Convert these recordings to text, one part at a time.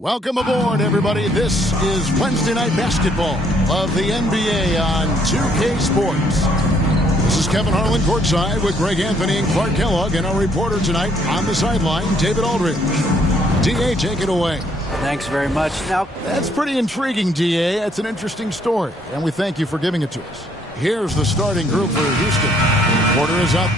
Welcome aboard, everybody. This is Wednesday Night Basketball of the NBA on 2K Sports. This is Kevin Harlan courtside with Greg Anthony and Clark Kellogg, and our reporter tonight on the sideline, David Aldridge. D.A., take it away. Thanks very much. Now, that's pretty intriguing, D.A. That's an interesting story, and we thank you for giving it to us. Here's the starting group for Houston. Porter is up.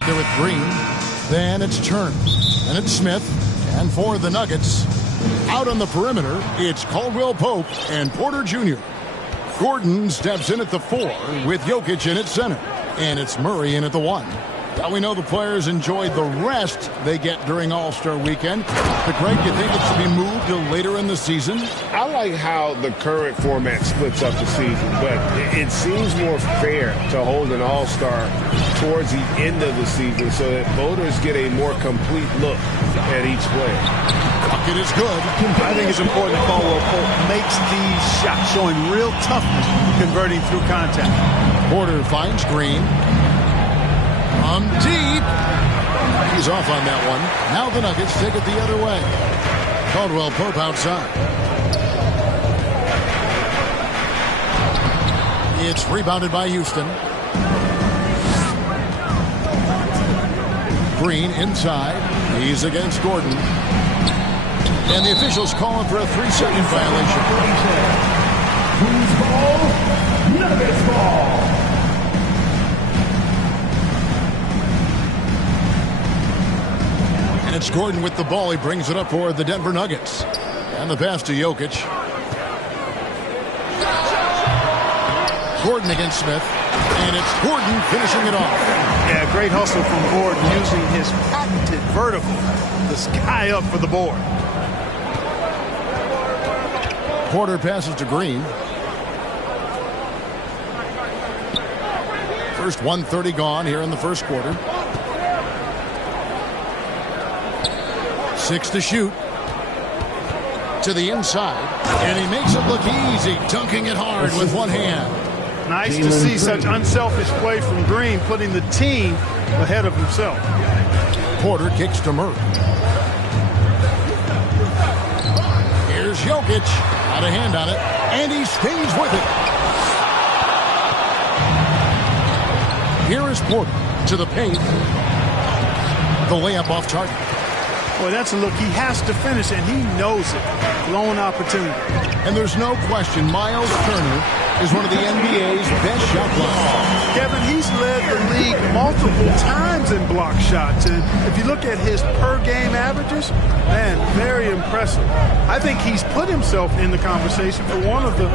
There with Green, then it's Turner, and it's Smith, and for the Nuggets, out on the perimeter, it's Caldwell Pope and Porter Jr. Gordon steps in at the 4 with Jokic in at center, and it's Murray in at the 1. Now we know the players enjoyed the rest they get during All-Star Weekend. But Greg, do you think it should be moved to later in the season? I like how the current format splits up the season, but it seems more fair to hold an All-Star towards the end of the season so that voters get a more complete look at each player. Bucket is good. I think it's important that Caldwell Pope makes these shots, showing real toughness, converting through contact. Porter finds Green. From deep. He's off on that one. Now the Nuggets take it the other way. Caldwell Pope outside. It's rebounded by Houston. Green inside. He's against Gordon. And the officials calling for a 3-second violation. Who's ball? Nuggets ball. And it's Gordon with the ball. He brings it up for the Denver Nuggets. And the pass to Jokic. Gordon against Smith. And it's Gordon finishing it off. Yeah, great hustle from Gordon using his patented vertical. The sky up for the board. Porter passes to Green. First 1:30 gone here in the first quarter. 6 to shoot. To the inside. And he makes it look easy, dunking it hard with one hand. Nice to see such unselfish play from Green, putting the team ahead of himself. Porter kicks to Murray. Here's Jokic. Got a hand on it. And he stays with it. Here is Porter to the paint. The layup off target. Boy, that's a look he has to finish, and he knows it. Lone opportunity. And there's no question Miles Turner is one of the NBA's best shot blockers. Kevin, he's led the league multiple times in block shots. And if you look at his per-game averages, man, very impressive. I think he's put himself in the conversation for one of the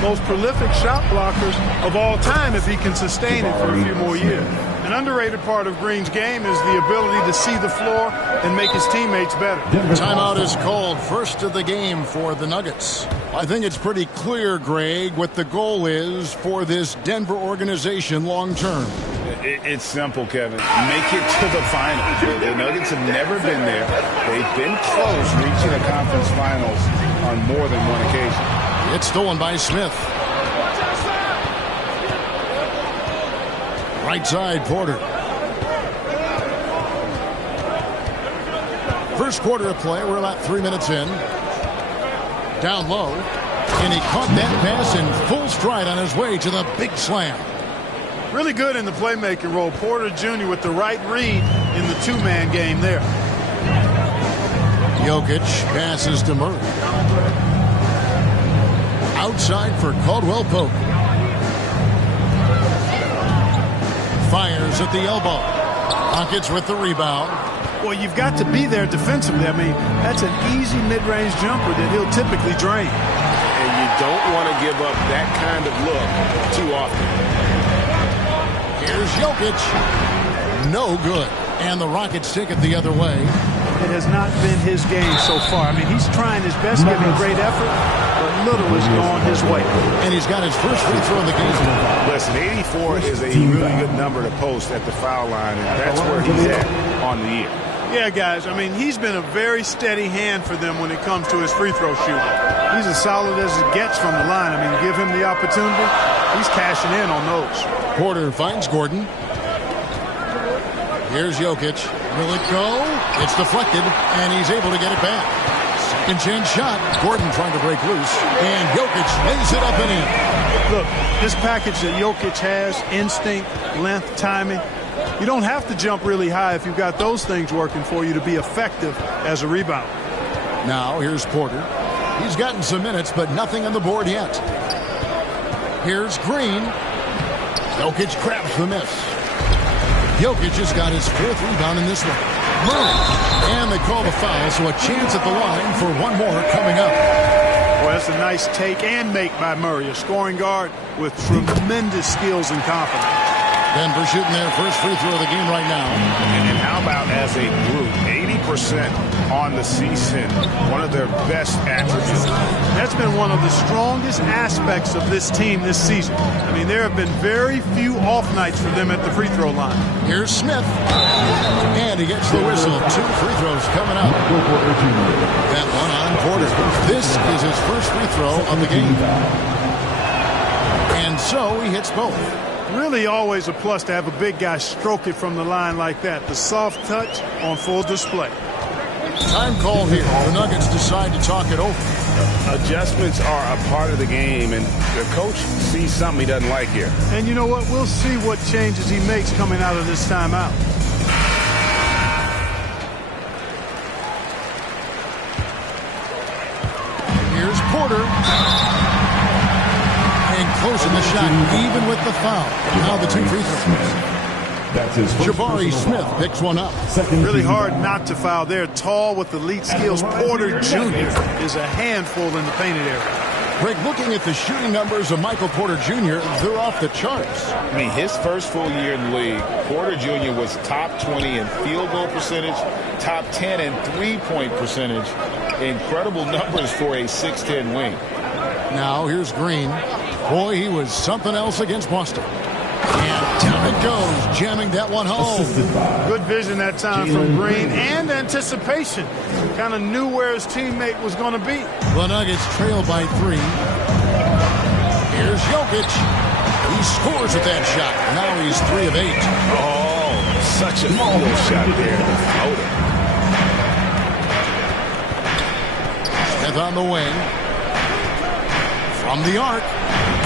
most prolific shot blockers of all time if he can sustain it for a few more years. An underrated part of Green's game is the ability to see the floor and make his teammates better. Timeout is called. First of the game for the Nuggets. I think it's pretty clear, Greg, what the goal is for this Denver organization long term. It's simple, Kevin. Make it to the finals. The Nuggets have never been there. They've been close reaching a conference finals on more than one occasion. It's stolen by Smith. Right side, Porter. First quarter of play. We're about 3 minutes in. Down low. And he caught that pass in full stride on his way to the big slam. Really good in the playmaking role. Porter Jr. with the right read in the two-man game there. Jokic passes to Murray. Outside for Caldwell Pope. Fires at the elbow. Rockets with the rebound. Well, you've got to be there defensively. I mean, that's an easy mid-range jumper that he'll typically drain. And you don't want to give up that kind of look too often. Here's Jokic. No good. And the Rockets take it the other way. it has not been his game so far. I mean, he's trying his best, giving great effort, but little has gone his way. And he's got his first free throw in the game. Listen, 84 is a really good number to post at the foul line, and that's where he's at on the year. Yeah, guys, I mean, he's been a very steady hand for them when it comes to his free throw shooting. He's as solid as it gets from the line. I mean, give him the opportunity, he's cashing in on those. Porter finds Gordon. Here's Jokic. Will it go? It's deflected, and he's able to get it back. Second chance shot. Gordon trying to break loose, and Jokic lays it up and in. Look, this package that Jokic has, instinct, length, timing, you don't have to jump really high if you've got those things working for you to be effective as a rebounder. Now, here's Porter. He's gotten some minutes, but nothing on the board yet. Here's Green. Jokic grabs the miss. Jokic has got his fourth rebound in this one. Murray. And they call the foul, so a chance at the line for one more coming up. Well, that's a nice take and make by Murray, a scoring guard with tremendous skills and confidence. Denver shooting their first free throw of the game right now. And how about as a group, 80% on the season, one of their best attributes. That's been one of the strongest aspects of this team this season. I mean, there have been very few off nights for them at the free throw line. Here's Smith. And he gets the whistle. Two free throws coming up. That one on Porter. This is his first free throw of the game. And so he hits both. Really always a plus to have a big guy stroke it from the line like that. The soft touch on full display. Time called here. The Nuggets decide to talk it over. Adjustments are a part of the game, and the coach sees something he doesn't like here. And you know what? We'll see what changes he makes coming out of this timeout. Here's Porter. Closing the shot, even with the foul. Now the two free throws. That's his Jabari Smith picks one up. Really hard not to foul there. Tall with elite skills. Porter Jr. is a handful in the painted area. Greg, looking at the shooting numbers of Michael Porter Jr., they're off the charts. I mean, his first full year in the league, Porter Jr. was top 20 in field goal percentage, top 10 in three-point percentage. Incredible numbers for a 6'10 wing. Now here's Green. Boy, he was something else against Boston. And down it goes, jamming that one home. Good vision that time from Green and anticipation. Kind of knew where his teammate was going to be. The Nuggets trail by 3. Here's Jokic. He scores with that shot. Now he's 3 of 8. Oh, such a cool shot there. Smith on the wing. From the arc.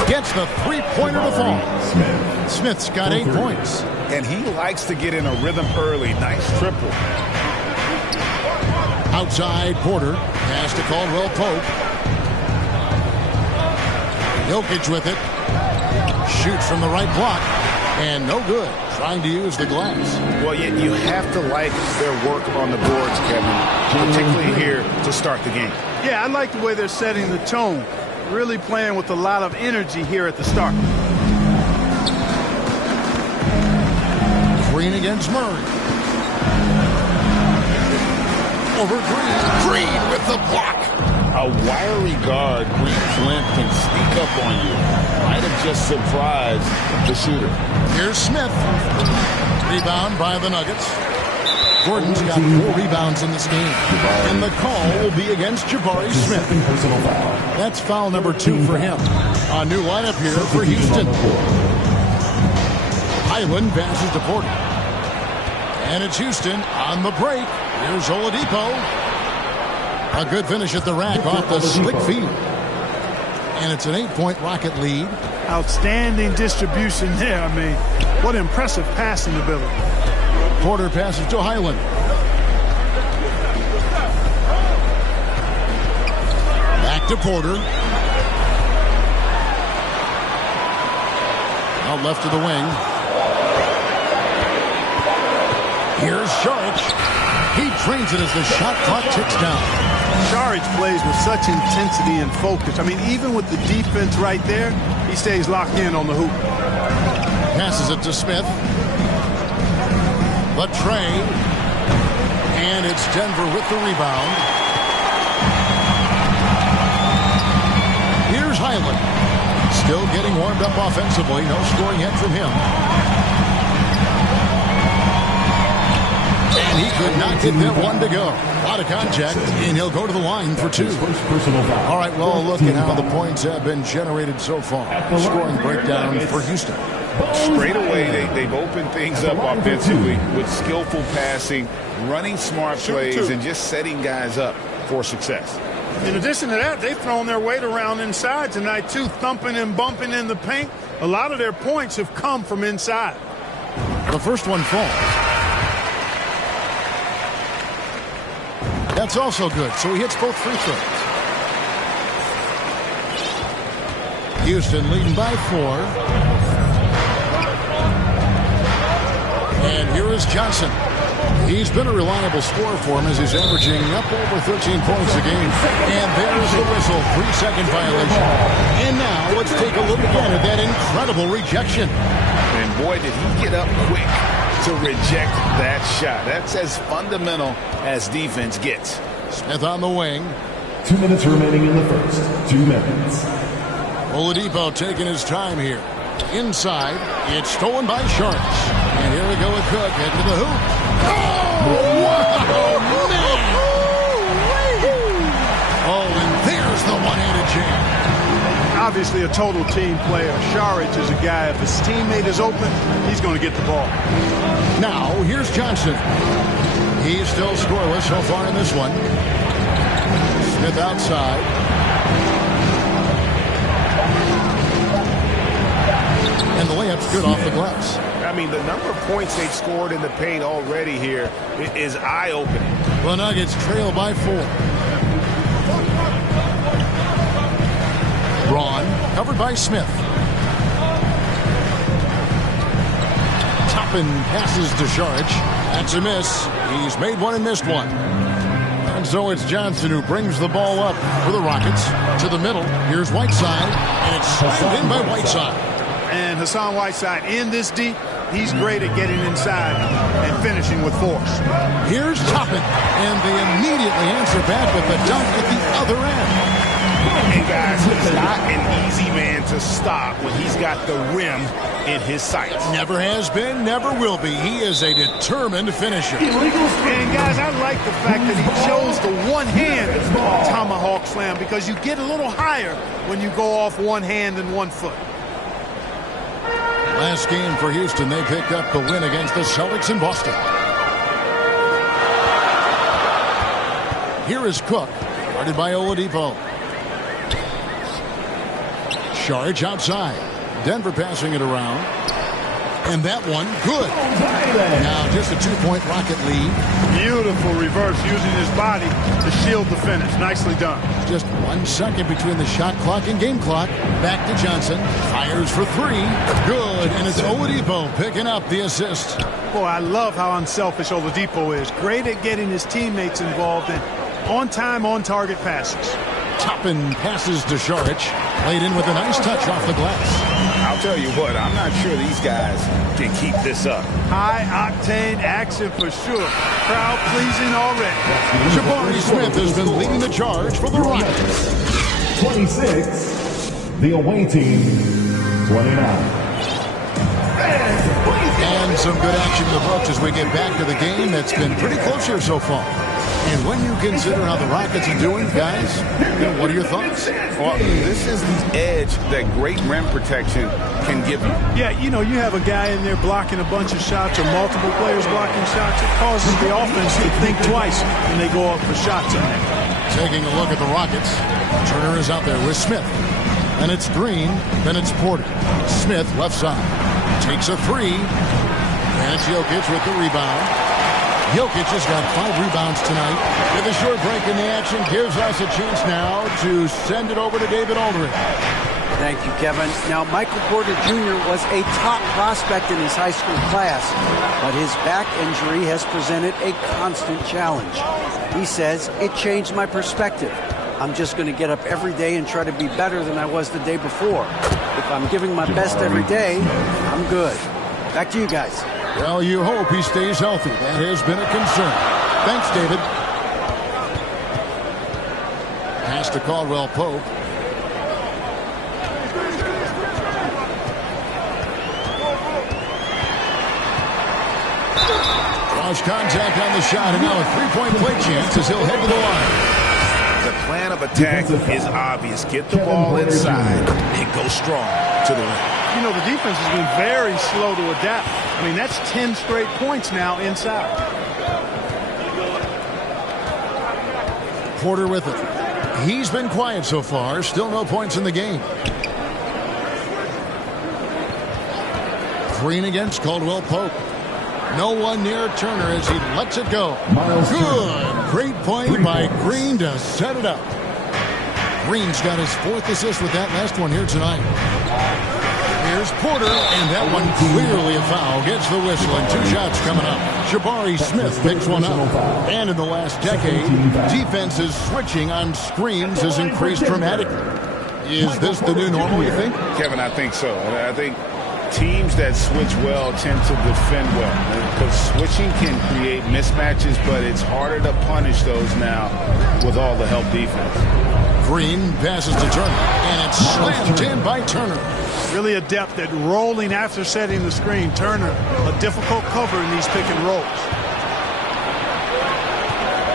Gets the three-pointer to fall. Smith's got 8 points. And he likes to get in a rhythm early. Nice triple. Outside Porter. Pass to Caldwell Pope. Jokic with it. Shoots from the right block. And no good. Trying to use the glass. Well, you have to like their work on the boards, Kevin. Particularly here to start the game. Yeah, I like the way they're setting the tone. Really playing with a lot of energy here at the start. Green against Murray. Over Green. Green with the block. A wiry guard, Green Flint, can sneak up on you. Might have just surprised the shooter. Here's Smith. Rebound by the Nuggets. Gordon's got 4 rebounds in this game. And the call will be against Jabari Smith. That's foul number 2 for him. A new lineup here for Houston. Highland passes to Porter. And it's Houston on the break. Here's Oladipo. A good finish at the rack off the slick feed. And it's an 8-point Rocket lead. Outstanding distribution there. I mean, what impressive passing ability. Porter passes to Highland. Back to Porter. Out left to the wing. Here's Saric. He trains it as the shot clock ticks down. Saric plays with such intensity and focus. I mean, even with the defense right there, he stays locked in on the hoop. Passes it to Smith. The trade. And it's Denver with the rebound. Here's Highland. Still getting warmed up offensively. No scoring yet from him. And he could not get that one to go. A lot of contact, and he'll go to the line for 2. All right, well, look at how the points have been generated so far. Scoring breakdown for Houston. Straight away, they've opened things up offensively with skillful passing, running smart plays, and just setting guys up for success. In addition to that, they've thrown their weight around inside tonight, too, thumping and bumping in the paint. A lot of their points have come from inside. The first one falls. That's also good, so he hits both free throws. Houston leading by 4. And here is Johnson. He's been a reliable scorer for him as he's averaging up over 13 points a game. And there's the whistle, 3-second violation. And now let's take a look again at that incredible rejection. And boy, did he get up quick to reject that shot. That's as fundamental as defense gets. Smith on the wing. 2 minutes remaining in the first. 2 minutes. Oladipo taking his time here. Inside, it's stolen by Sharks. And here we go with Cook heading to the hoop. Oh, wow, man! Oh, and there's the one-handed jam. Obviously a total team player. Saric is a guy, if his teammate is open, he's going to get the ball. Now, here's Johnson. He's still scoreless so far in this one. Smith outside. And the layup's good off the glass. I mean, the number of points they've scored in the paint already here is eye-opening. The Nuggets trail by 4. Braun covered by Smith. Toppin passes to Saric. That's a miss. He's made one and missed one. And so it's Johnson who brings the ball up for the Rockets to the middle. Here's Whiteside, and it's slammed in by Whiteside. And Hassan Whiteside in this deep, he's great at getting inside and finishing with force. Here's Toppin, and they immediately answer back with the dunk at the other end. And guys, he's not an easy man to stop when he's got the rim in his sights. Never has been, never will be. He is a determined finisher. And guys, I like the fact that he chose the one-hand tomahawk slam because you get a little higher when you go off one hand and 1 foot. Last game for Houston, they picked up the win against the Celtics in Boston. Here is Cook, guarded by Oladipo. Saric outside. Denver passing it around. And that one, good. Now just a 2-point Rocket lead. Beautiful reverse using his body to shield the finish. Nicely done. Just 1 second between the shot clock and game clock. Back to Johnson. Fires for 3. Good. And it's Oladipo picking up the assist. Boy, I love how unselfish Oladipo is. Great at getting his teammates involved in on-time, on-target passes. Toppin passes to Saric. Played in with a nice touch off the glass. I'll tell you what, I'm not sure these guys can keep this up. High-octane action for sure. Crowd-pleasing already. Jabari Smith has been leading the charge for the Rockets. 26, the away team, 29. And some good action in the books as we get back to the game that's been pretty close here so far. And when you consider how the Rockets are doing, guys, what are your thoughts? Well, this is the edge that great rim protection can give you. Yeah, you know, you have a guy in there blocking a bunch of shots or multiple players blocking shots. It causes the offense to think twice when they go up for shots in there. Taking a look at the Rockets, Turner is out there with Smith. And it's Green, then it's Porter. Smith left side. Takes a 3. And it's Jokic with the rebound. Jokic has got 5 rebounds tonight. With a short break in the action, gives us a chance now to send it over to David Aldridge. Thank you, Kevin. Now, Michael Porter Jr. was a top prospect in his high school class, but his back injury has presented a constant challenge. He says, it changed my perspective. I'm just going to get up every day and try to be better than I was the day before. If I'm giving my best every day, I'm good. Back to you guys. Well, you hope he stays healthy. That has been a concern. Thanks, David. Pass to Caldwell Pope. Draws contact on the shot, and now a three-point play chance as he'll head to the line. The plan of attack is obvious. Get the ball inside and go strong to the rim. You know, the defense has been very slow to adapt. I mean, that's 10 straight points now inside. Porter with it. He's been quiet so far. Still no points in the game. Green against Caldwell Pope. No one near Turner as he lets it go. Good. Great play by Green to set it up. Green's got his 4th assist with that last one here tonight. Here's Porter, and that one clearly a foul. Gets the whistle, and 2 shots coming up. Jabari Smith picks one up. And in the last decade, defenses switching on screens has increased dramatically. Is this the new normal, you think? Kevin, I think so. I think teams that switch well tend to defend well, because switching can create mismatches, but it's harder to punish those now with all the help defense. Green passes to Turner, and it's slammed in by Turner. Really adept at rolling after setting the screen. Turner, a difficult cover in these pick and rolls.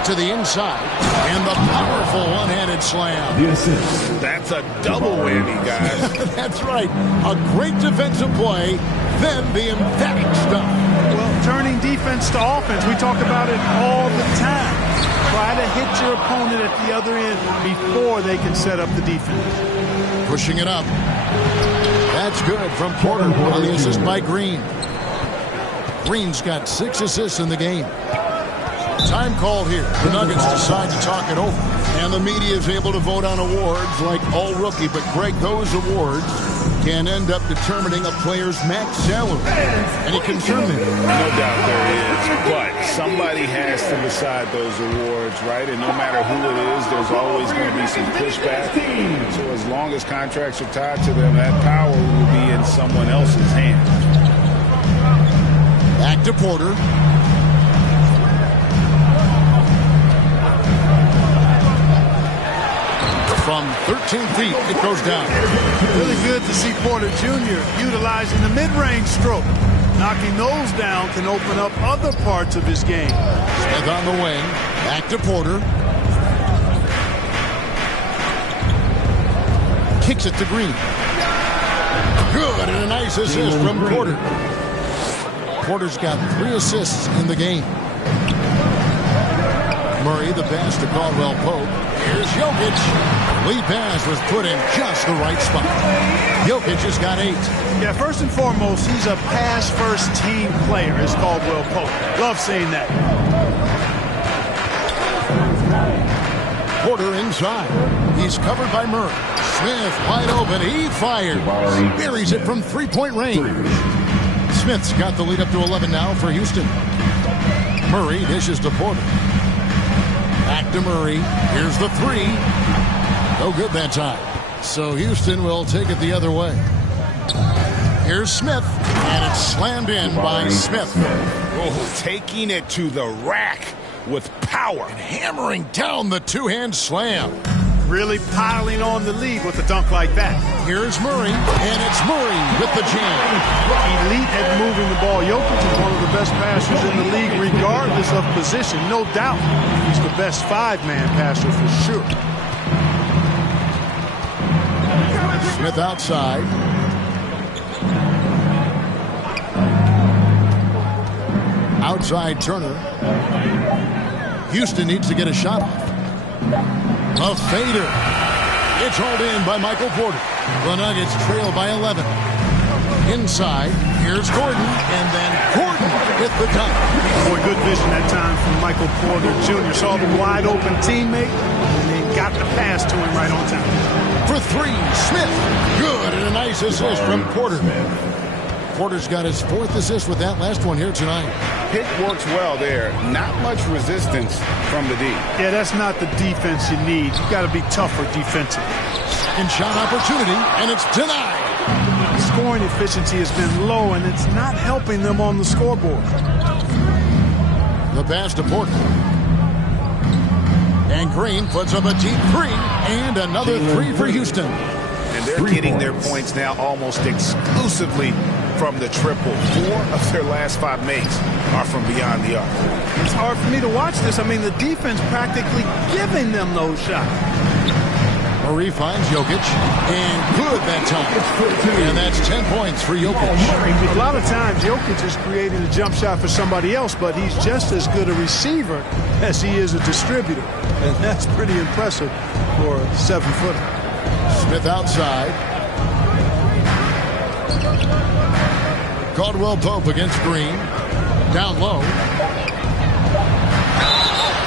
To the inside, and the powerful one-handed slam. That's a double whammy, guys. That's right. A great defensive play, then the emphatic stuff. Well, turning defense to offense, we talk about it all the time. Try to hit your opponent at the other end before they can set up the defense. Pushing it up. That's good from Porter on the assist by Green. Green's got 6 assists in the game. Time call here. The Nuggets decide to talk it over. And the media is able to vote on awards like all rookie. But, Greg, those awards can end up determining a player's max salary. Any concern there? No doubt there is. But somebody has to decide those awards, right? And no matter who it is, there's always going to be some pushback. So as long as contracts are tied to them, that power will be in someone else's hands. Back to Porter. From 13 feet, it goes down. Really good to see Porter Jr. utilizing the mid-range stroke. Knocking those down can open up other parts of his game. Smith on the wing. Back to Porter. Kicks it to Green. Good, and a nice assist from Porter. Porter's got 3 assists in the game. Murray, the pass to Caldwell Pope. Here's Jokic. Lead pass was put in just the right spot. Jokic has got 8. Yeah, first and foremost, he's a pass-first team player, is Caldwell Pope. Love seeing that. Porter inside. He's covered by Murray. Smith wide open. He fires. Buries it from 3-point range. Smith's got the lead up to 11 now for Houston. Murray dishes to Porter. Back to Murray. Here's the 3. No good that time. So Houston will take it the other way. Here's Smith, and it's slammed in by Smith. Oh, taking it to the rack with power. And hammering down the 2-hand slam. Really piling on the lead with a dunk like that. Here's Murray, and it's Murray with the jam. Elite at moving the ball. Jokic is one of the best passers in the league, regardless of position. No doubt he's the best 5-man passer for sure. Smith outside. Outside Turner. Houston needs to get a shot off. A fader. It's hauled in by Michael Porter. The Nuggets trail by 11. Inside, here's Gordon, and then Gordon with the dunk. Boy, good vision that time from Michael Porter Jr. Saw the wide open teammate, and then got the pass to him right on time. For 3, Smith. Good, and a nice assist from Porter. Porter's got his 4th assist with that last one here tonight. Pick works well there. Not much resistance from the D. Yeah, that's not the defense you need. You've got to be tougher defensively. Second shot opportunity, and it's denied. Scoring efficiency has been low, and it's not helping them on the scoreboard. The pass to Porter. And Green puts up a deep three, and another three for Houston. And they're getting their points now almost exclusively from the triple. 4 of their last 5 makes are from beyond the arc. It's hard for me to watch this. I mean, the defense practically giving them those shots. Murray finds Jokic, and good that time. And that's 10 points for Jokic. A lot of times, Jokic is creating a jump shot for somebody else, but he's just as good a receiver as he is a distributor. And that's pretty impressive for a 7-footer. Smith outside. Caldwell Pope against Green. Down low.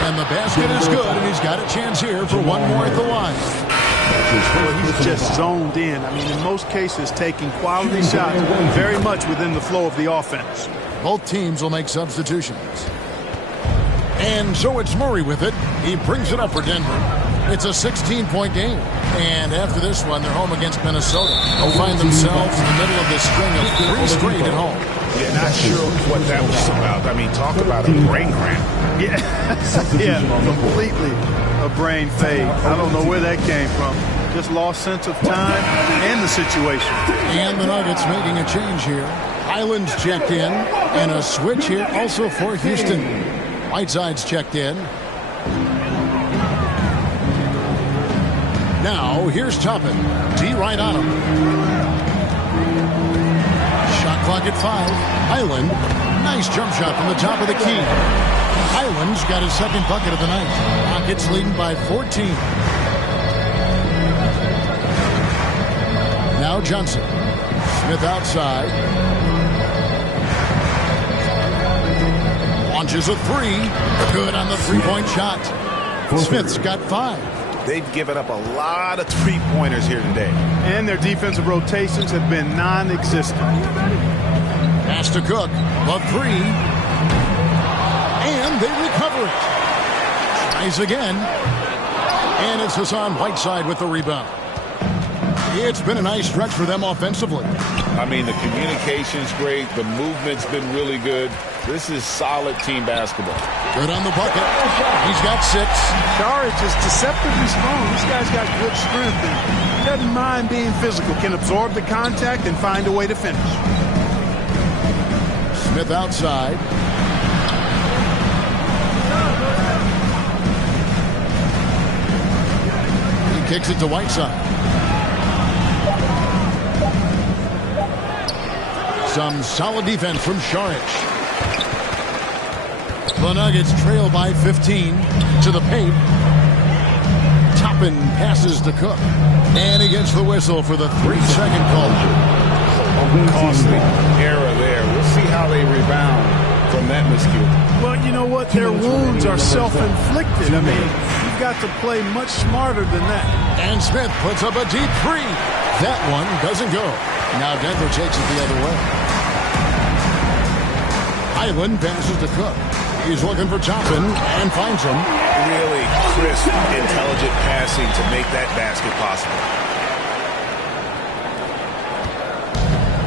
And the basket is good, and he's got a chance here for one more at the line. He's just zoned in. I mean, in most cases, taking quality shots very much within the flow of the offense. Both teams will make substitutions. And so it's Murray with it. He brings it up for Denver. It's a 16-point game. And after this one, they're home against Minnesota. They'll find themselves in the middle of this string of 3 straight at home. Yeah, not sure what that was about. I mean, talk about a brain cramp. Yeah, completely a brain fade. I don't know where that came from. Just lost sense of time and the situation. And the Nuggets making a change here. Highland's checked in, and a switch here also for Houston. Whiteside's checked in. Now, here's Toppin. D right on him. Shot clock at 5. Highland, nice jump shot from the top of the key. Highland's got his second bucket of the night. Rockets leading by 14. Now Johnson. Smith outside. Launches a 3. Good on the three-point shot. Smith's got 5. They've given up a lot of three-pointers here today. And their defensive rotations have been non-existent. Pass to Cook. Love 3. And they recover it. Tries again. And it's Hassan Whiteside with the rebound. It's been a nice stretch for them offensively. I mean, the communication's great. The movement's been really good. This is solid team basketball. Good on the bucket. He's got 6. Saric is deceptively strong. This guy's got good strength and he doesn't mind being physical. Can absorb the contact and find a way to finish. Smith outside. He kicks it to Whiteside. Some solid defense from Saric. The Nuggets trail by 15 to the paint. Toppin passes to Cook. And he gets the whistle for the 3-second call. Costly error there. We'll see how they rebound from that miscue. Well, you know what? Their wounds are self-inflicted. I mean, you've got to play much smarter than that. And Smith puts up a deep 3. That one doesn't go. Now Denver takes it the other way. Highland passes to Cook. He's looking for Toppin and finds him. Really crisp, intelligent passing to make that basket possible.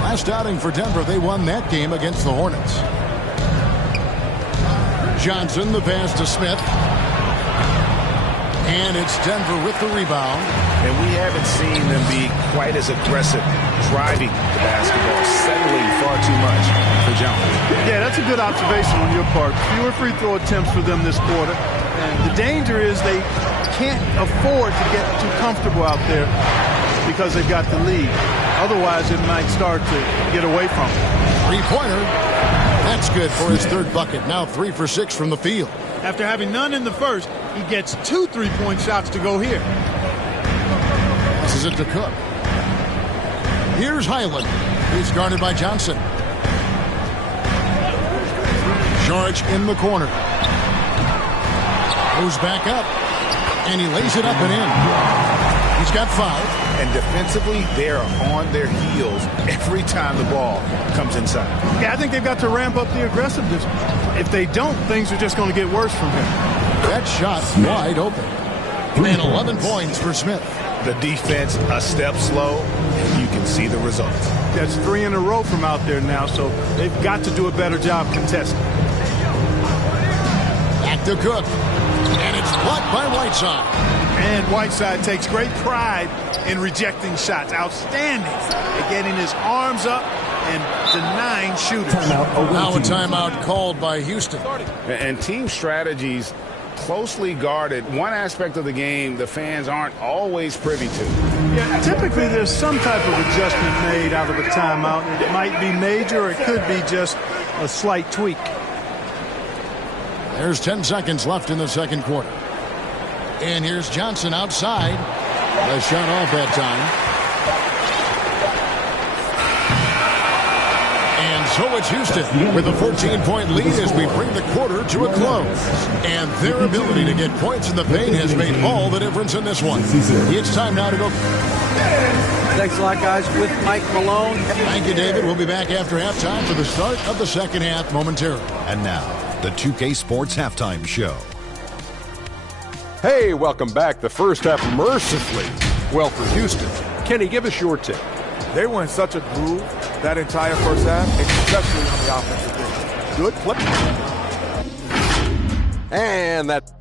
Last outing for Denver, they won that game against the Hornets. Johnson, the pass to Smith. And it's Denver with the rebound. And we haven't seen them be quite as aggressive driving the basketball, settling far too much for Jones. Yeah, that's a good observation on your part. Fewer free throw attempts for them this quarter. And the danger is they can't afford to get too comfortable out there because they've got the lead. Otherwise, it might start to get away from them. Three-pointer. That's good for his third bucket. Now 3 for 6 from the field. After having none in the first, he gets 2 3-point shots to go here. This is it to Cook. Here's Highland. He's guarded by Johnson. Saric in the corner. Goes back up. And he lays it up and in. He's got 5. And defensively, they are on their heels every time the ball comes inside. Yeah, I think they've got to ramp up the aggressiveness. If they don't, things are just going to get worse from him. That shot wide open. And 11 points for Smith. The defense a step slow, and you can see the results. That's 3 in a row from out there now, so they've got to do a better job contesting. Back to Cook. And it's blocked by Whiteside. And Whiteside takes great pride in rejecting shots. Outstanding at getting his arms up and denying shooters. Now a timeout called by Houston. And team strategies closely guarded. One aspect of the game the fans aren't always privy to. Yeah, typically there's some type of adjustment made out of a timeout. It might be major or it could be just a slight tweak. There's 10 seconds left in the second quarter. And here's Johnson outside. A shot off that time. And so it's Houston with a 14-point lead as we bring the quarter to a close. And their ability to get points in the paint has made all the difference in this one. It's time now to go. Thanks a lot, guys. With Mike Malone. Thank you, David. We'll be back after halftime for the start of the second half momentarily. And now, the 2K Sports Halftime Show. Hey, welcome back. The first half mercifully well for Houston. Kenny, give us your take. They were in such a groove that entire first half, especially on the offensive end. Good play. And that.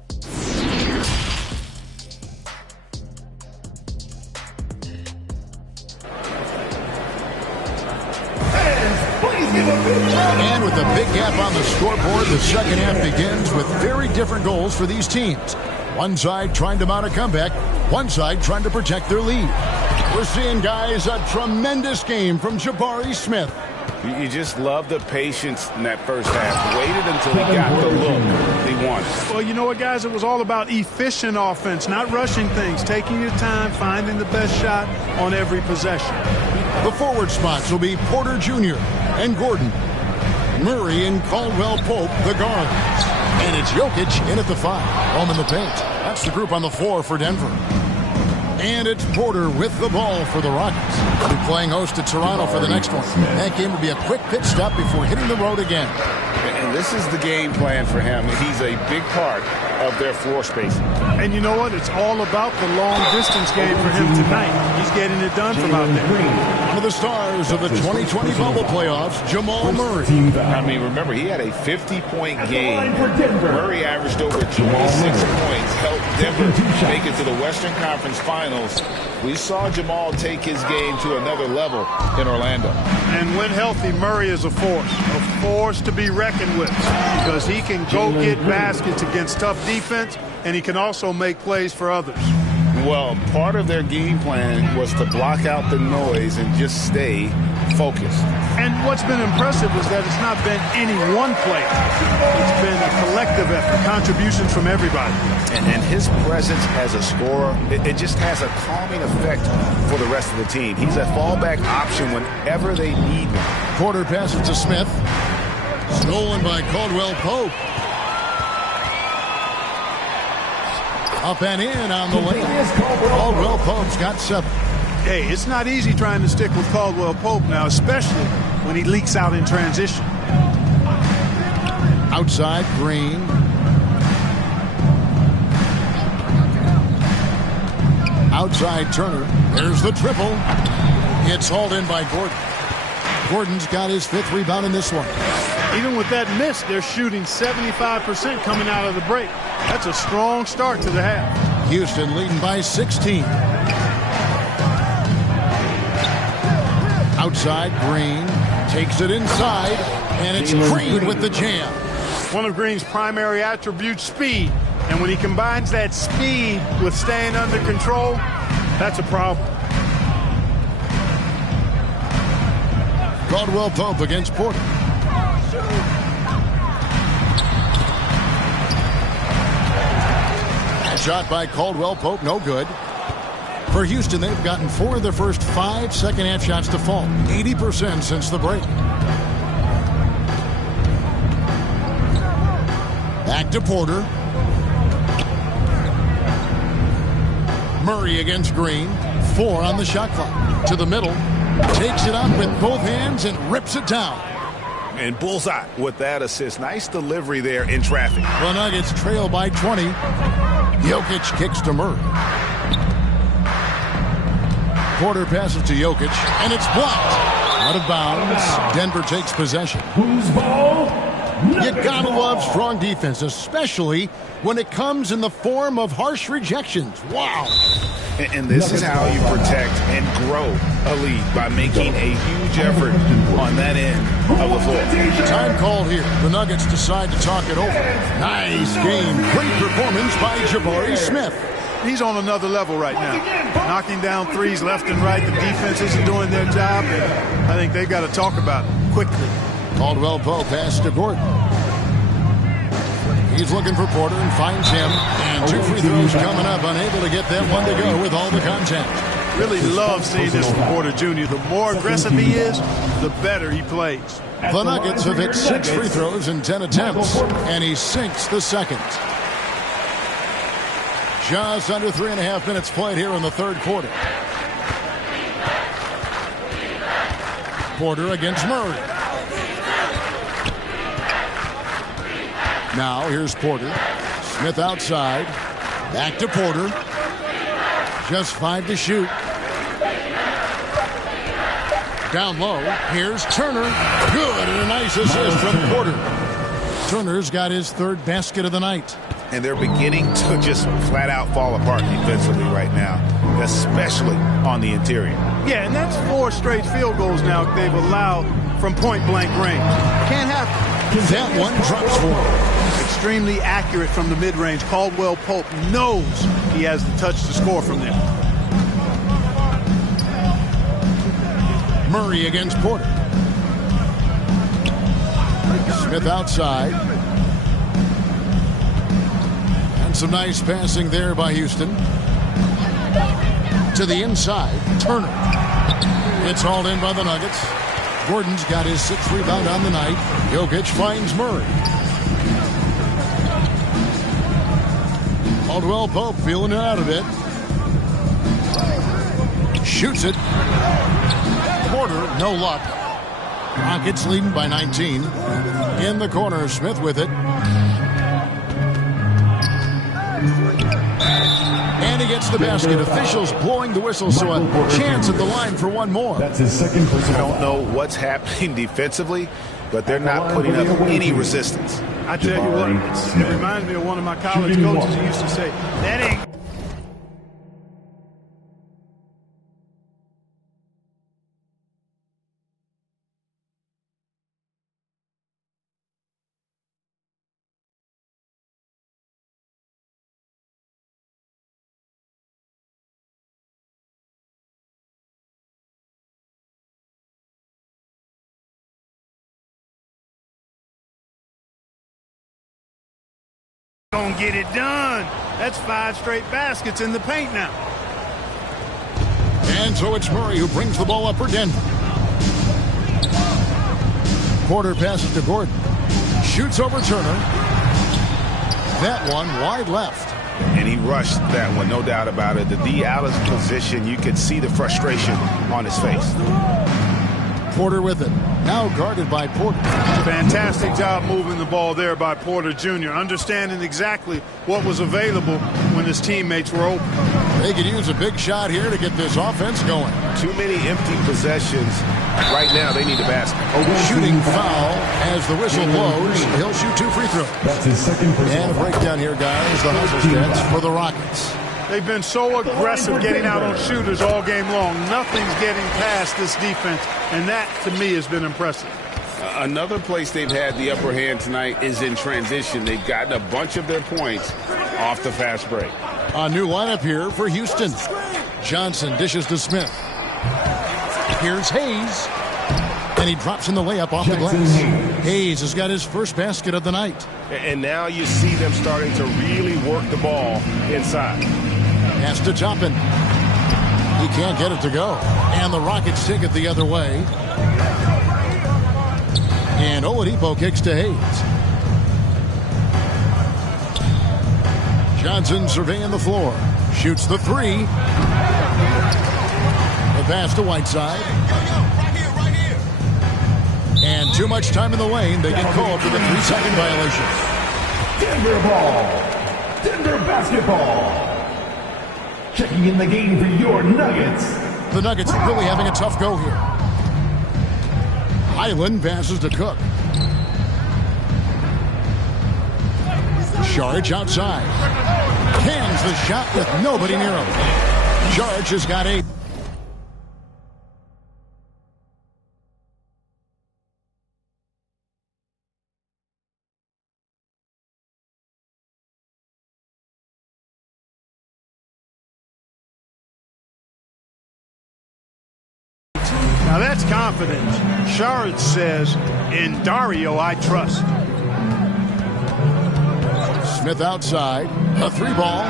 And with a big gap on the scoreboard, the second half begins with very different goals for these teams. One side trying to mount a comeback, one side trying to protect their lead. We're seeing, guys, a tremendous game from Jabari Smith. You just love the patience in that first half. Waited until he got the look he wanted. Well, you know what, guys? It was all about efficient offense, not rushing things, taking your time, finding the best shot on every possession. The forward spots will be Porter Jr. and Gordon. Murray and Caldwell Pope, the guards. And it's Jokic in at the 5. Home in the paint. That's the group on the floor for Denver. And it's Porter with the ball for the Rockets. They'll be playing host to Toronto for the next one. That game will be a quick pit stop before hitting the road again. And this is the game plan for him. He's a big part of their floor spacing. And you know what? It's all about the long-distance game for him tonight. He's getting it done from out there. One of the stars of the 2020 bubble playoffs, Jamal Murray. I mean, remember, he had a 50-point game. Murray averaged over 26 points, helped Denver make it to the Western Conference Finals. We saw Jamal take his game to another level in Orlando. And when healthy, Murray is a force to be reckoned with, because he can go get baskets against tough defense, and he can also make plays for others. Well, part of their game plan was to block out the noise and just stay focused. And what's been impressive is that it's not been any one player. It's been a collective effort, contributions from everybody. And his presence as a scorer, it just has a calming effect for the rest of the team. He's a fallback option whenever they need him. Porter passes to Smith. Stolen by Caldwell Pope. Up and in on the lane. Caldwell Pope's got 7. Hey, it's not easy trying to stick with Caldwell Pope now, especially when he leaks out in transition. Outside, Green. Outside, Turner. There's the triple. It's hauled in by Gordon. Gordon's got his 5th rebound in this one. Even with that miss, they're shooting 75% coming out of the break. That's a strong start to the half. Houston leading by 16. Outside, Green takes it inside, and it's Green with the jam. One of Green's primary attributes, speed. And when he combines that speed with staying under control, that's a problem. Caldwell Pope against Porter. Shot by Caldwell Pope, no good. For Houston, they've gotten 4 of their first 5 second-half shots to fall. 80% since the break. Back to Porter. Murray against Green. 4 on the shot clock. To the middle. Takes it up with both hands and rips it down. And bullseye with that assist. Nice delivery there in traffic. The Nuggets trail by 20. Jokic kicks to Murray. Porter passes to Jokic, and it's blocked. Out of bounds. Denver takes possession. Whose ball? You gotta love strong defense, especially when it comes in the form of harsh rejections. Wow. And this is how you protect and grow a lead, by making a huge effort on that end of the floor. Time called here. The Nuggets decide to talk it over. Nice game. Great performance by Jabari Smith. He's on another level right now. Knocking down threes left and right. The defense isn't doing their job, and I think they've got to talk about it quickly. Caldwell Pope pass to Gordon. He's looking for Porter and finds him. And 2 free throws coming up. Unable to get that one to go with all the contact. Really love seeing this from Porter Jr. The more aggressive he is, the better he plays. The Nuggets have hit 6 free throws in 10 attempts, and he sinks the second. Just under 3.5 minutes played here in the third quarter. Porter against Murray. Now here's Porter. Smith outside. Back to Porter. Just 5 to shoot. Down low. Here's Turner. Good, and a nice assist from Porter. Turner's got his 3rd basket of the night. And they're beginning to just flat out fall apart defensively right now, especially on the interior. Yeah, and that's 4 straight field goals now they've allowed from point-blank range. Can't happen. That one drops for him. Extremely accurate from the mid-range. Caldwell Pope knows he has the touch to score from there. Murray against Porter. Smith outside. And some nice passing there by Houston. To the inside, Turner. It's hauled in by the Nuggets. Gordon's got his 6th rebound on the night. Jokic finds Murray. Caldwell Pope feeling it out a bit. Shoots it. Porter, no luck. Rockets leading by 19. In the corner, Smith with it. And he gets the basket. Officials blowing the whistle, so a chance at the line for one more. That's his second personal. I don't know what's happening defensively, but they're not putting up any resistance. I tell you what, it reminds me of one of my college coaches who used to say, that ain't. Gonna get it done. That's 5 straight baskets in the paint now. And so it's Murray who brings the ball up for Denver. Porter passes to Gordon. Shoots over Turner. That one wide left. And he rushed that one, no doubt about it. The D out of position, you could see the frustration on his face. Porter with it. Now guarded by Porter. Fantastic job moving the ball there by Porter Jr., understanding exactly what was available when his teammates were open. They could use a big shot here to get this offense going. Too many empty possessions. Right now, they need a basket. Shooting foul as the whistle blows. He'll shoot 2 free throws. That's his second personal. And a breakdown here, guys. The hustle stats for the Rockets. They've been so aggressive getting out on shooters all game long. Nothing's getting past this defense, and that, to me, has been impressive. Another place they've had the upper hand tonight is in transition. They've gotten a bunch of their points off the fast break. A new lineup here for Houston. Johnson dishes to Smith. Here's Hayes. And he drops in the layup off the glass. Hayes has got his first basket of the night. And now you see them starting to really work the ball inside. Pass to Toppin. He can't get it to go. And the Rockets take it the other way. And Oladipo kicks to Hayes. Johnson surveying the floor. Shoots the 3. The pass to Whiteside. And too much time in the lane. They get called for the 3-second violation. Denver ball. Denver basketball. Checking in the game for your Nuggets. The Nuggets really having a tough go here. Highland passes to Cook. Sharge outside. Cans the shot with nobody near him. Sharge has got 8. Now that's confidence. Sharge says, in Dario, I trust. Smith outside. A 3-ball.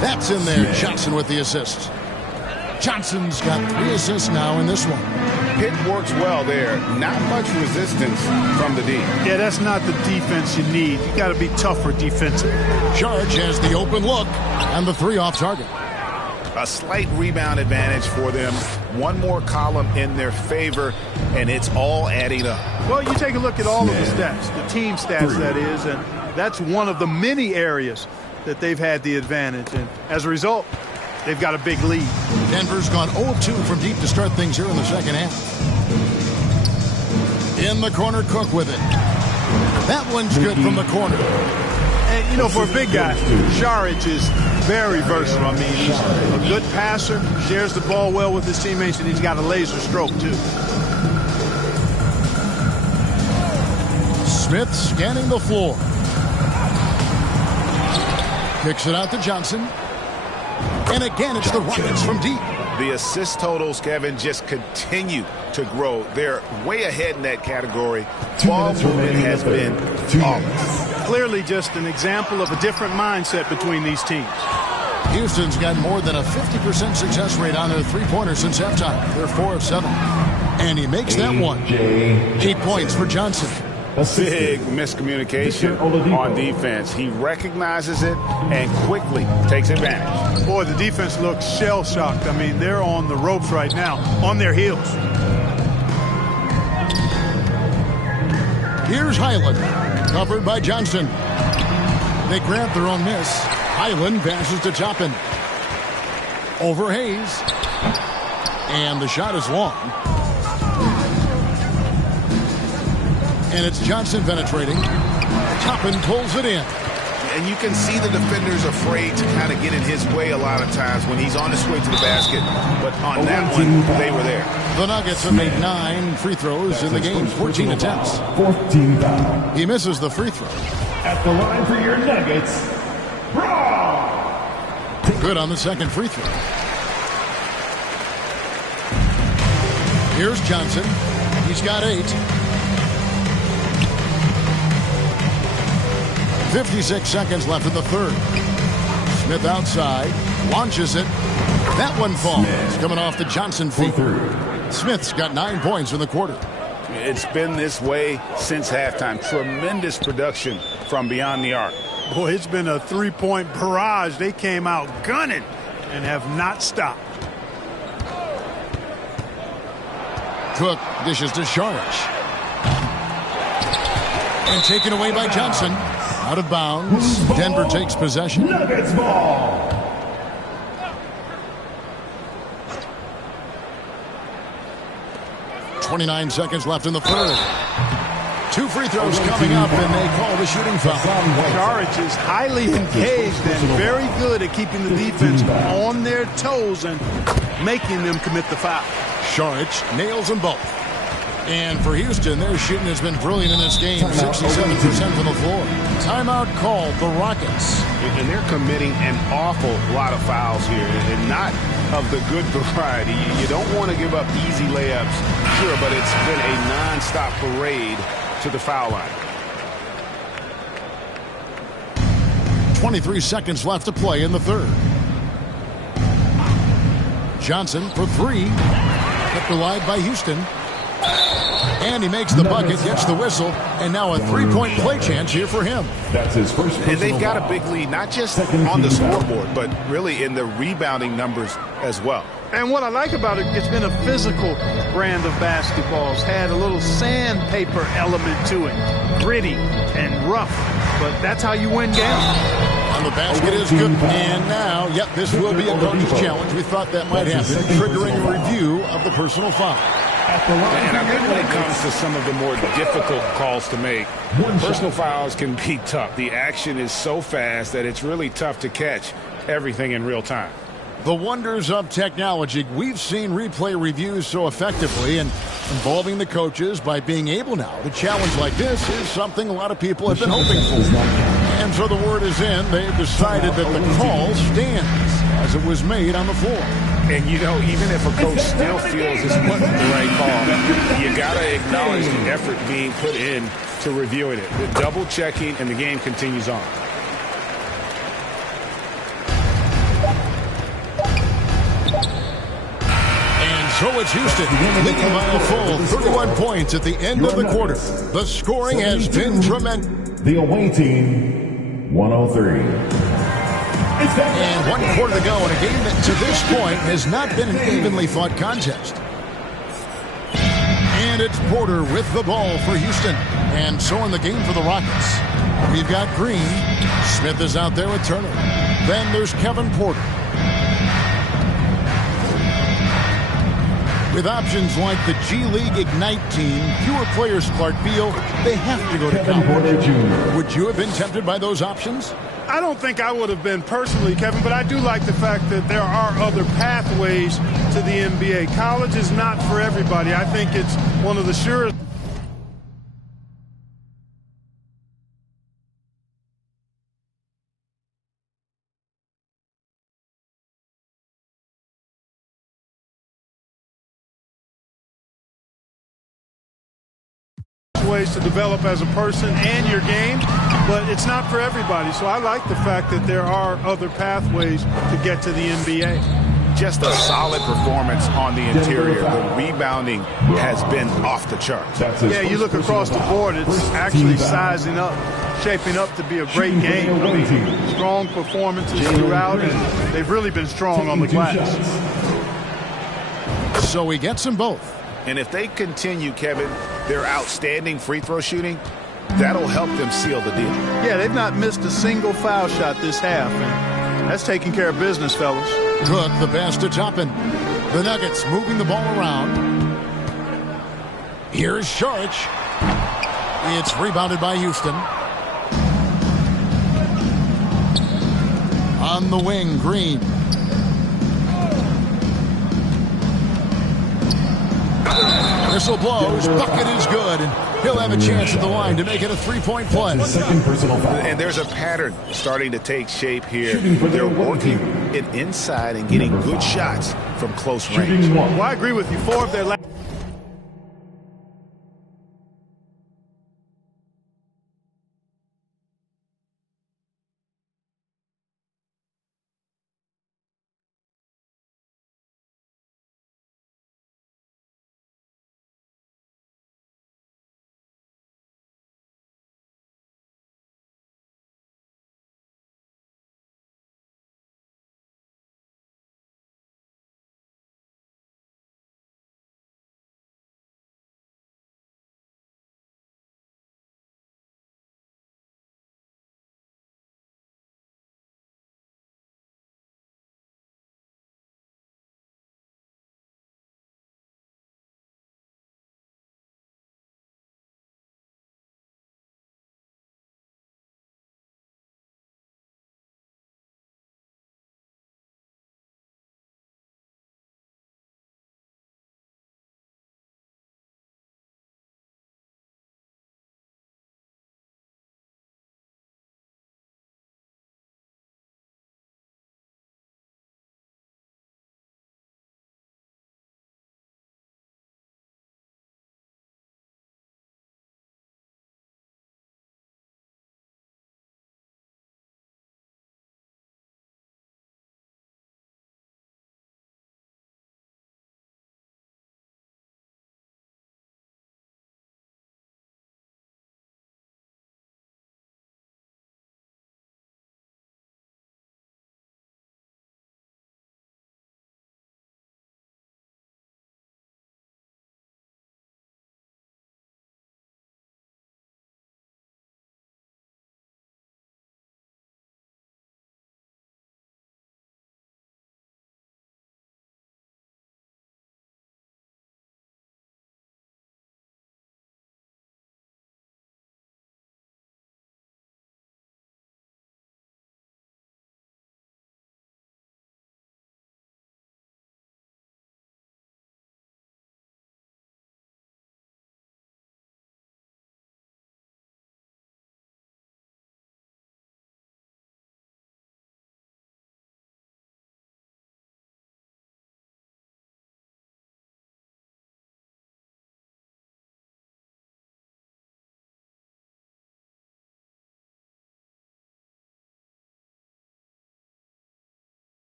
That's in there. Johnson with the assist. Johnson's got 3 assists now in this one. Pitt works well there. Not much resistance from the D. Yeah, that's not the defense you need. You got to be tougher defensively. Sharge has the open look and the 3 off target. A slight rebound advantage for them. One more column in their favor, and it's all adding up. Well, you take a look at all of the stats, the team stats, that is, and that's one of the many areas that they've had the advantage. And as a result, they've got a big lead. Denver's gone 0-2 from deep to start things here in the second half. In the corner, Cook with it. That one's good from the corner. And, you know, for a big guy, Sharge is very versatile. I mean, he's a good passer, shares the ball well with his teammates, and he's got a laser stroke, too. Smith scanning the floor. Kicks it out to Johnson. And again, it's the Rockets from deep. The assist totals, Kevin, just continue to grow. They're way ahead in that category. Ball movement has been flawless. Clearly just an example of a different mindset between these teams. Houston's got more than a 50% success rate on their three-pointers since halftime. They're 4 of 7. And he makes that one. 8 points for Johnson. Big miscommunication on defense. He recognizes it and quickly takes advantage. Boy, the defense looks shell-shocked. I mean, they're on the ropes right now, on their heels. Here's Highland, covered by Johnson. They grant their own miss. Highland passes to Toppin. Over Hayes. And the shot is long. And it's Johnson penetrating. Toppin pulls it in. And you can see the defenders afraid to kind of get in his way a lot of times when he's on his way to the basket. But on that one, they were there. The Nuggets have made 9 free throws in the game, 14 attempts. 14 foul. He misses the free throw. At the line for your Nuggets, Brown. Good on the second free throw. Here's Johnson. He's got 8. 56 seconds left in the third. Smith outside, launches it. That one falls. Coming off the Johnson feet. Smith's got 9 points in the quarter. It's been this way since halftime. Tremendous production from beyond the arc. Boy, it's been a three-point barrage. They came out gunning and have not stopped. Cook dishes to Sharge. And taken away by Johnson. Out of bounds. Denver takes possession. Nuggets ball. .29 seconds left in the third. 2 free throws coming up, and they call the shooting foul. Sharge is highly engaged and very good at keeping the defense on their toes and making them commit the foul. Sharge nails them both. And for Houston, their shooting has been brilliant in this game, 67% from the floor. Timeout called the Rockets. And they're committing an awful lot of fouls here, and not of the good variety. You don't want to give up easy layups, sure, but it's been a nonstop parade to the foul line. 23 seconds left to play in the third. Johnson for 3. Kept alive by Houston. And he makes the bucket, gets the whistle, and now a 3-point play chance here for him. That's his first. And they've got a big lead, not just on the scoreboard, but really in the rebounding numbers as well. And what I like about it, it's been a physical brand of basketball. It's had a little sandpaper element to it. Gritty and rough, but that's how you win games. And the basket is good. And now, this will be a coach's challenge. We thought that might happen, triggering a review of the personal foul. And I think when it comes to some of the more difficult calls to make, personal fouls can be tough. The action is so fast that it's really tough to catch everything in real time. The wonders of technology. We've seen replay reviews so effectively, and involving the coaches by being able now to challenge like this is something a lot of people have been hoping for. And so the word is in. They've decided that the call stands as it was made on the floor. And, you know, even if a coach still feels this wasn't the right call, you got to acknowledge the effort being put in to reviewing it. The double checking, and the game continues on. So it's Houston leading by a full 31 points at the end of the quarter. The scoring has been tremendous. The away team, 103. And 1 quarter to go in a game that to this point has not been an evenly fought contest. And it's Porter with the ball for Houston. And so in the game for the Rockets, we've got Green. Smith is out there with Turner. Then there's Kevin Porter. With options like the G League Ignite team, fewer players, Clark, feel they have to go to college. Would you have been tempted by those options? I don't think I would have been personally, Kevin, but I do like the fact that there are other pathways to the NBA. College is not for everybody. I think it's one of the surest ways to develop as a person and your game, but it's not for everybody. So I like the fact that there are other pathways to get to the NBA. Just a solid performance on the interior. The rebounding has been off the charts. Yeah, you look across the board, it's actually sizing up, shaping up to be a great game. I mean, strong performances throughout, and they've really been strong on the glass. So he gets them both. And if they continue, Kevin, their outstanding free throw shooting, that'll help them seal the deal. Yeah, they've not missed a single foul shot this half, and that's taking care of business, fellas. Cook the pass to Toppin. The Nuggets moving the ball around. Here's Sharch. It's rebounded by Houston. On the wing, Green. Whistle blows, bucket is good, and he'll have a chance at the line to make it a three-point play. And there's a pattern starting to take shape here. They're working it inside and getting good shots from close range. Well, I agree with you. 4 of their last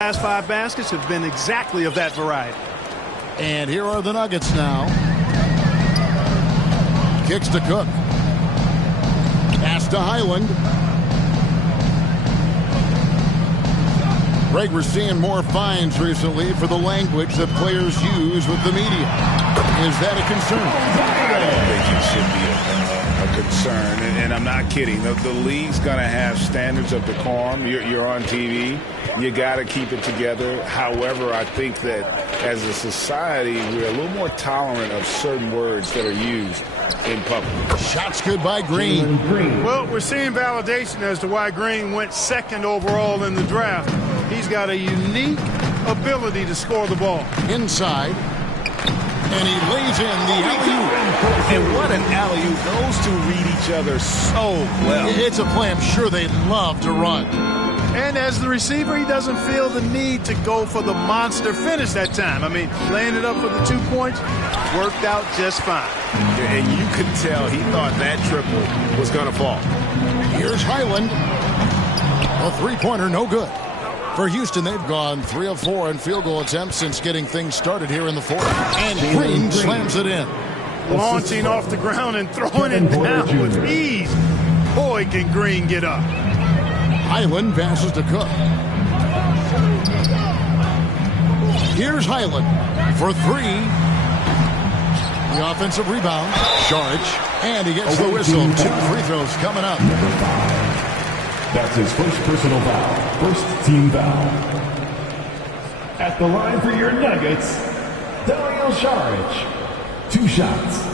Last 5 baskets have been exactly of that variety. And here are the Nuggets now. Kicks to Cook. Pass to Highland. Greg, we're seeing more fines recently for the language that players use with the media. Is that a concern? I don't think it should be a concern, and I'm not kidding. The league's going to have standards of decorum. You're on TV. You got to keep it together. However, I think that as a society, we're a little more tolerant of certain words that are used in public. Shots good by Green. Well, we're seeing validation as to why Green went 2nd overall in the draft. He's got a unique ability to score the ball. Inside. And he lays in the alley-oop. And what an alley-oop. Those two read each other so well. It's a play I'm sure they love to run. And as the receiver, he doesn't feel the need to go for the monster finish that time. I mean, laying it up for the 2 points worked out just fine. And you could tell he thought that triple was going to fall. Here's Highland. A three-pointer, no good. For Houston, they've gone 3 of 4 in field goal attempts since getting things started here in the 4th. And Green slams it in. Launching off the ground and throwing it down with ease. Boy, can Green get up. Highland passes to Cook. Here's Highland for 3. The offensive rebound. Saric. And he gets the whistle. 2 free throws coming up. That's his first personal foul. First team foul. At the line for your Nuggets, Daniel Saric. 2 shots.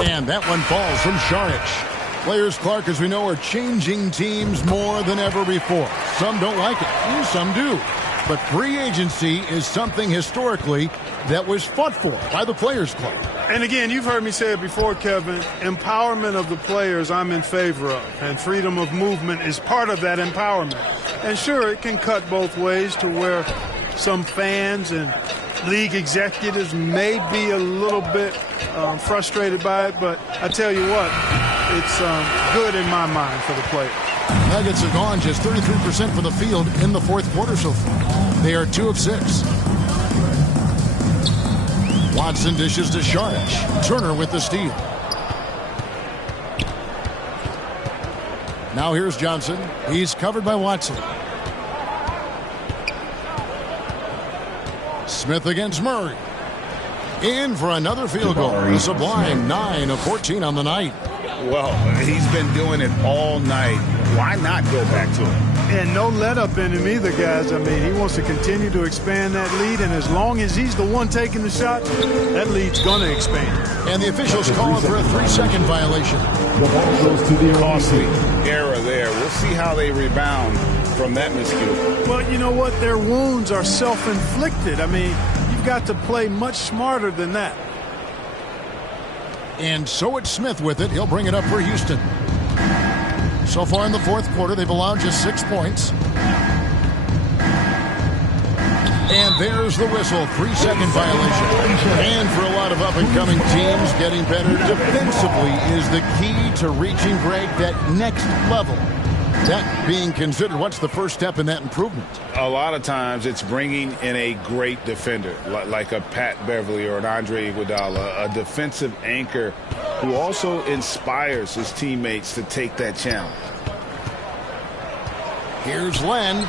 And that one falls from Saric. Players, Clark, as we know, are changing teams more than ever before. Some don't like it, some do. But free agency is something historically that was fought for by the Players Club. And again, you've heard me say it before, Kevin, empowerment of the players I'm in favor of. And freedom of movement is part of that empowerment. And sure, it can cut both ways to where some fans and league executives may be a little bit frustrated by it. But I tell you what, it's good in my mind for the players. Nuggets have gone just 33% from the field in the 4th quarter so far. They are 2 of 6. Watson dishes to Saric. Turner with the steal. Now here's Johnson. He's covered by Watson. Smith against Murray. In for another field goal. A sublime 9 of 14 on the night. Well, he's been doing it all night. Why not go back to him? And no let-up in him either, guys. I mean, he wants to continue to expand that lead, and as long as he's the one taking the shot, that lead's going to expand. And the officials calling for a 3-second violation. The ball goes to the costly error there. We'll see how they rebound from that miscue. Well, you know what? Their wounds are self-inflicted. I mean, you've got to play much smarter than that. And so it's Smith with it. He'll bring it up for Houston. So far in the 4th quarter, they've allowed just 6 points. And there's the whistle. 3-second violation. And for a lot of up-and-coming teams, getting better defensively is the key to reaching, Greg, that next level. That being considered, what's the first step in that improvement? A lot of times it's bringing in a great defender, like a Pat Beverly or an Andre Iguodala, a defensive anchor who also inspires his teammates to take that challenge. Here's Len.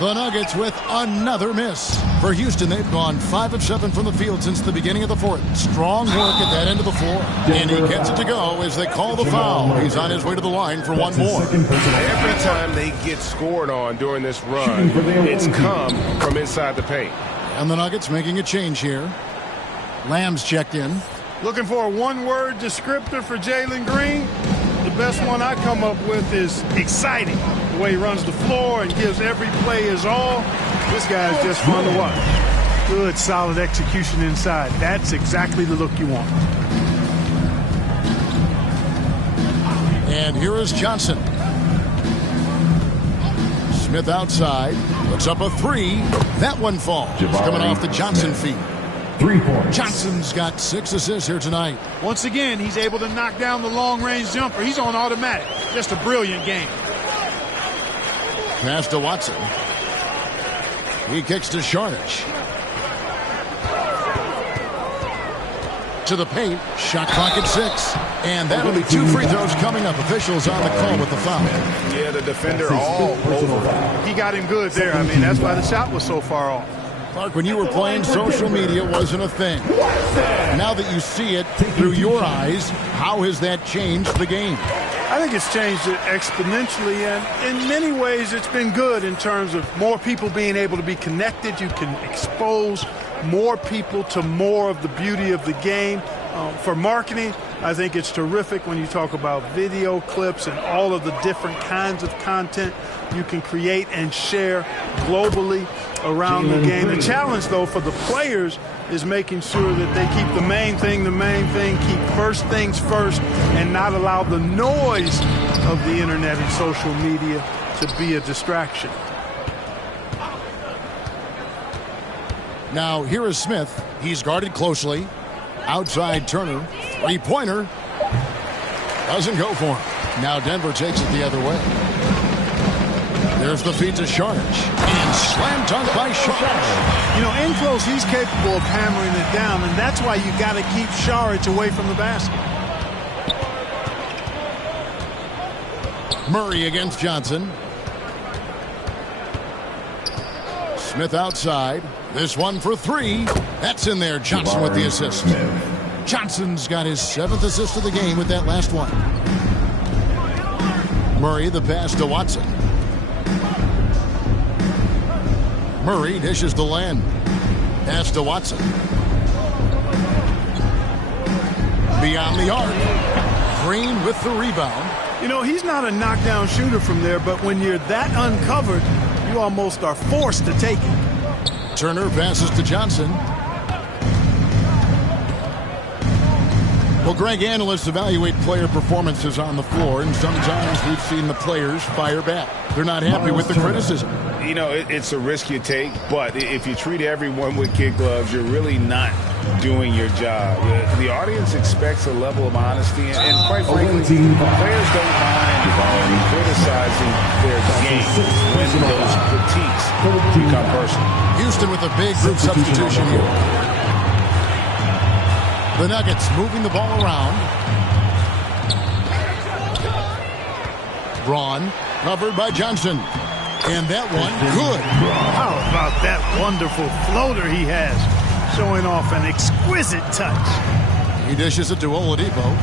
The Nuggets with another miss. For Houston, they've gone 5 of 7 from the field since the beginning of the 4th. Strong work at that end of the floor. And he gets it to go as they call the foul. He's on his way to the line for one more. Every time they get scored on during this run, it's come from inside the paint. And the Nuggets making a change here. Lamb's checked in. Looking for a one-word descriptor for Jalen Green? The best one I come up with is exciting. The way he runs the floor and gives every play his all. This guy's just fun to watch. Good, solid execution inside. That's exactly the look you want. And here is Johnson. Smith outside. Puts up a 3. That one falls. Coming off the Johnson feed. 3 points. Johnson's got 6 assists here tonight. Once again, he's able to knock down the long-range jumper. He's on automatic. Just a brilliant game. Pass to Watson. He kicks to Sharnich. To the paint. Shot clock at 6. And that'll be 2 free throws coming up. Officials on the call with the foul. Yeah, the defender all over. He got him good there. I mean, that's why the shot was so far off. Clark, when you were playing, social media wasn't a thing. Now that you see it through your eyes, how has that changed the game? I think it's changed it exponentially, and in many ways it's been good in terms of more people being able to be connected. You can expose more people to more of the beauty of the game. For marketing, I think it's terrific when you talk about video clips and all of the different kinds of content you can create and share globally around the game. The challenge, though, for the players is making sure that they keep the main thing, keep first things first, and not allow the noise of the internet and social media to be a distraction. Now, here is Smith. He's guarded closely. Outside Turner. Three-pointer. Doesn't go for him. Now Denver takes it the other way. There's the feed to Sharnich. And slam dunk by Sharnich. You know, in close, he's capable of hammering it down, and that's why you got to keep Sharnich away from the basket. Murray against Johnson. Smith outside. This one for 3. That's in there. Johnson with the assist. Johnson's got his 7th assist of the game with that last one. Murray, the pass to Watson. Murray dishes to Len. Pass to Watson. Beyond the arc. Green with the rebound. You know, he's not a knockdown shooter from there, but when you're that uncovered, you almost are forced to take it. Turner passes to Johnson. Well, Greg, analysts evaluate player performances on the floor, and sometimes we've seen the players fire back. They're not happy with the criticism. You know, it's a risk you take, but if you treat everyone with kid gloves, you're really not doing your job. The audience expects a level of honesty, and quite frankly, players don't mind criticizing their game when those critiques become personal. Houston with a big group substitution here. The Nuggets moving the ball around. Braun covered by Johnson. And that one, good. How about that wonderful floater he has, showing off an exquisite touch. He dishes it to Oladipo.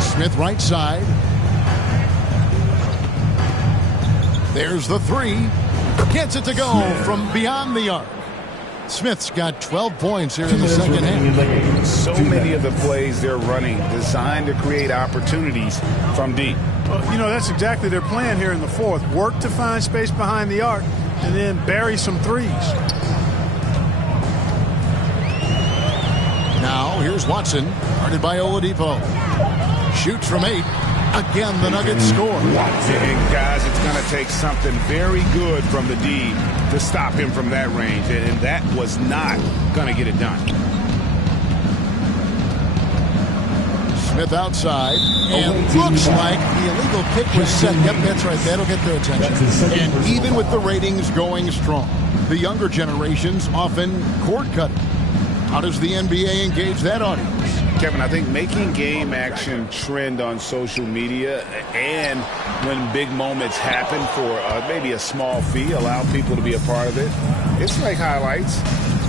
Smith right side. There's the 3. Gets it to go from beyond the arc. Smith's got 12 points here in the second half. So many of the plays they're running designed to create opportunities from deep. Well, you know, that's exactly their plan here in the fourth. Work to find space behind the arc and then bury some threes. Now, here's Watson, guarded by Oladipo. Shoots from 8. Again, the Nuggets score. And guys, it's going to take something very good from the D to stop him from that range, and that was not going to get it done. Smith outside, and looks like the illegal pick was set. Yep, that's right. That'll get their attention. And even with the ratings going strong, the younger generations often cord cutting. How does the NBA engage that audience? Kevin, I think making game action trend on social media and when big moments happen for maybe a small fee, allow people to be a part of it. It's like highlights,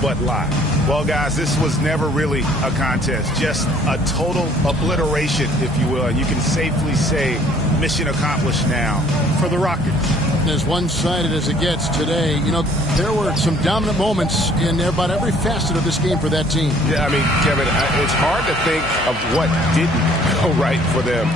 but live. Well, guys, this was never really a contest, just a total obliteration, if you will. And you can safely say mission accomplished now for the Rockets. As one-sided as it gets today, you know, there were some dominant moments in about every facet of this game for that team. Yeah, I mean, Kevin, it's hard to think of what didn't go right for them.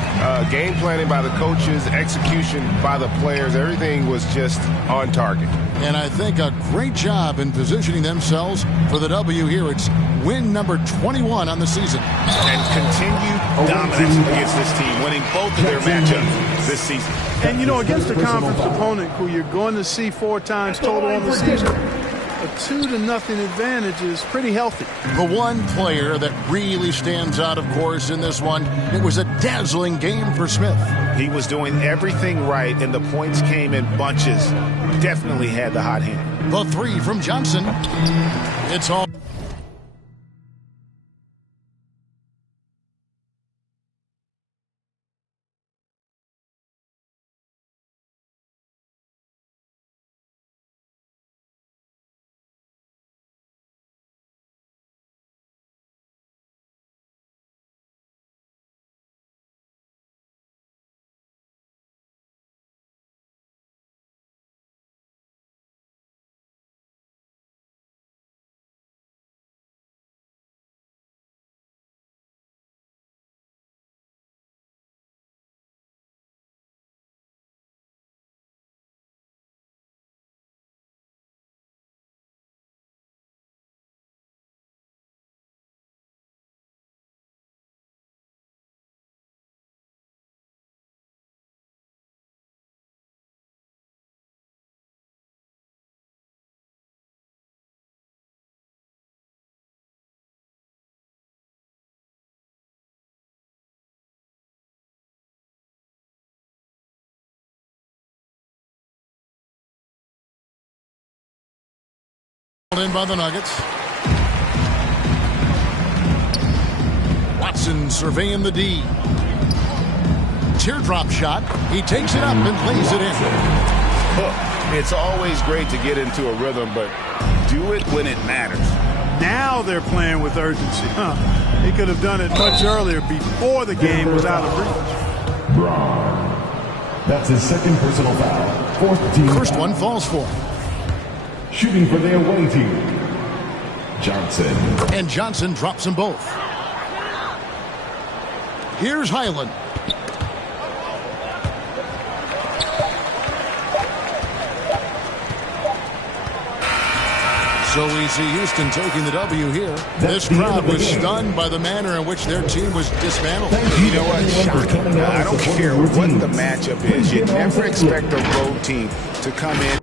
Game planning by the coaches, execution by the players, everything was just on target. And I think a great job in positioning themselves for the W here. It's win number 21 on the season. And continued dominance against this team, winning both of their matchups this season. And, you know, against a conference opponent who you're going to see 4 times total on the season, a 2-0 advantage is pretty healthy. The one player that really stands out, of course, in this one, it was a dazzling game for Smith. He was doing everything right, and the points came in bunches. Definitely had the hot hand. The 3 from Johnson. It's all. In by the Nuggets. Watson surveying the D. Teardrop shot. He takes it up and lays it in. It's always great to get into a rhythm, but do it when it matters. Now they're playing with urgency. He could have done it much earlier before the game was out of reach. Braun. That's his second personal foul. 4th team First foul. one falls for. Shooting for the away team, Johnson. And Johnson drops them both. Here's Highland. So we see Houston taking the W here. This crowd was stunned by the manner in which their team was dismantled. You know what? Shocking. I don't care what the matchup is. You never expect a road team to come in.